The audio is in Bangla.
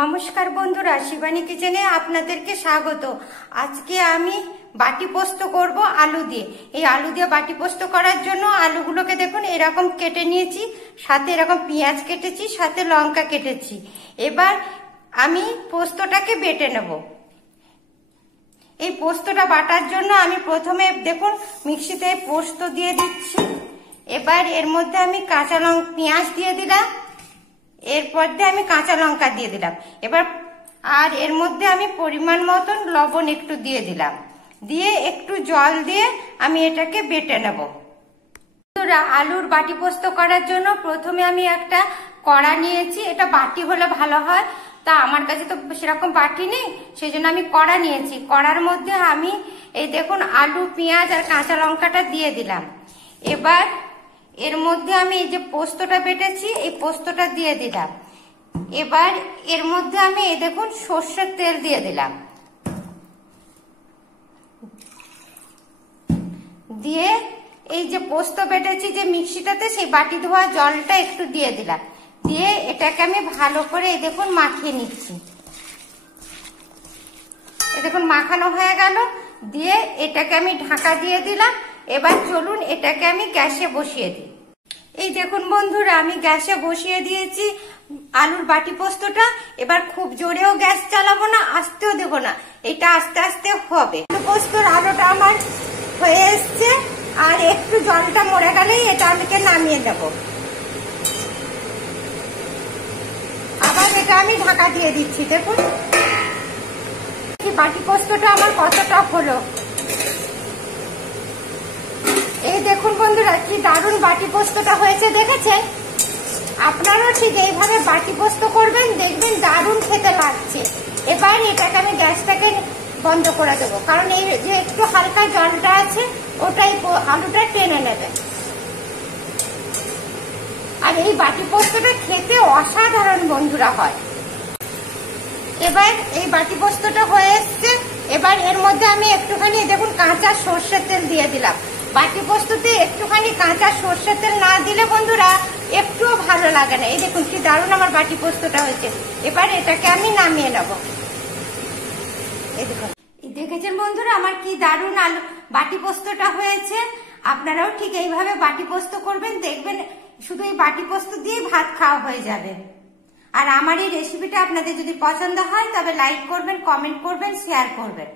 নমস্কার বন্ধুরা, শিবানী কিচেনে আপনাদেরকে স্বাগত। আজকে আমি বাটি পোস্ত করব আলু দিয়ে। এই আলু দিয়ে বাটি পোস্ত করার জন্য আলুগুলোকে দেখুন এরকম কেটে নিয়েছি, সাথে এরকম পেঁয়াজ কেটেছি, সাথে লঙ্কা কেটেছি। এবার আমি পোস্তটাকে বেটে নেব। এই পোস্তটা বাটার জন্য আমি প্রথমে দেখুন মিক্সিতে পোস্ত দিয়ে দিচ্ছি। এবার এর মধ্যে আমি কাঁচা লঙ্কা পেঁয়াজ দিয়ে দিলাম, এরপর দিয়ে আমি কাঁচা লঙ্কা দিয়ে দিলাম। এবার আর এর মধ্যে আমি পরিমাণ মতন লবণ একটু দিয়ে দিলাম, দিয়ে একটু জল দিয়ে আমি এটাকে বেটে নেব। আলুর বাটি পোস্ত করার জন্য প্রথমে আমি একটা কড়া নিয়েছি। এটা বাটি হলে ভালো হয়, তা আমার কাছে তো সেরকম বাটি নেই, সেই জন্য আমি কড়া নিয়েছি। কড়ার মধ্যে আমি এই দেখুন আলু, পেঁয়াজ আর কাঁচা লঙ্কাটা দিয়ে দিলাম। এবার এর মধ্যে আমি এই যে পোস্তটা বেটেছি, এই পোস্তটা দিয়ে দিলাম। এবার এর মধ্যে আমি এই দেখুন সর্ষের তেল দিয়ে দিলাম, দিয়ে এই যে পোস্ত বেটেছি যে মিক্সিটাতে, সেই বাটি ধোয়া জলটা একটু দিয়ে দিলাম, দিয়ে এটাকে আমি ভালো করে এই দেখুন মাখিয়ে নিচ্ছি। এই দেখুন মাখানো হয়ে গেল, দিয়ে এটাকে আমি ঢাকা দিয়ে দিলাম। এবার চলুন এটাকে আমি গ্যাসে বসিয়ে দিই। এই দেখুন বন্ধুরা, আমি গ্যাসে বসিয়ে দিয়েছি আলুর বাটি পোস্তটা। এবার খুব জোরেও গ্যাস চালাবো না, আস্তেও দেবো না, এটা আস্তে আস্তে হবে। পোস্তর আলুটা আমার হয়ে এসছে, আর একটু জলটা মরে গেলেই এটা আমি নামিয়ে দেব। আবার এটা আমি ঢাকা দিয়ে দিচ্ছি। দেখুন বাটি পোস্তটা আমার কতটা হলো। এই দেখুন বন্ধুরা, কি দারুণ বাটি পোস্তটা হয়েছে, দেখেছেন? আপনারাও ঠিক এইভাবে বাটি পোস্ত করবেন, দেখবেন দারুণ খেতে লাগছে। এবার এটাকে আমি গ্যাসটাকে বন্ধ করে দেবো, কারণ এই যে একটু হালকা জলটা আছে ওটাই আলুটা টেনে নেবে। আর এই বাটি পোস্তটা খেতে অসাধারণ বন্ধুরা হয়। এবার এই বাটি পোস্তটা হয়ে এসছে। এবার এর মধ্যে আমি একটুখানি দেখুন কাঁচা সর্ষের তেল দিয়ে দিলাম। বাটি পোস্ততে একটুখানি কাঁচা সর্ষের তেল না দিলে বন্ধুরা একটুও ভালো লাগে না। এই দেখুন কি দারুণ আমার বাটি পোস্তটা হয়েছে। এবার এটাকে আমি নামিয়ে নেব। এই দেখুন, দেখেছেন বন্ধুরা আমার কি দারুণ আলু বাটি পোস্তটা হয়েছে। আপনারাও ঠিক এইভাবে বাটি পোস্ত করবেন, দেখবেন শুধু এই বাটি পোস্ত দিয়ে ভাত খাওয়া হয়ে যাবে। আর আমার এই রেসিপিটা আপনাদের যদি পছন্দ হয় তবে লাইক করবেন, কমেন্ট করবেন, শেয়ার করবেন।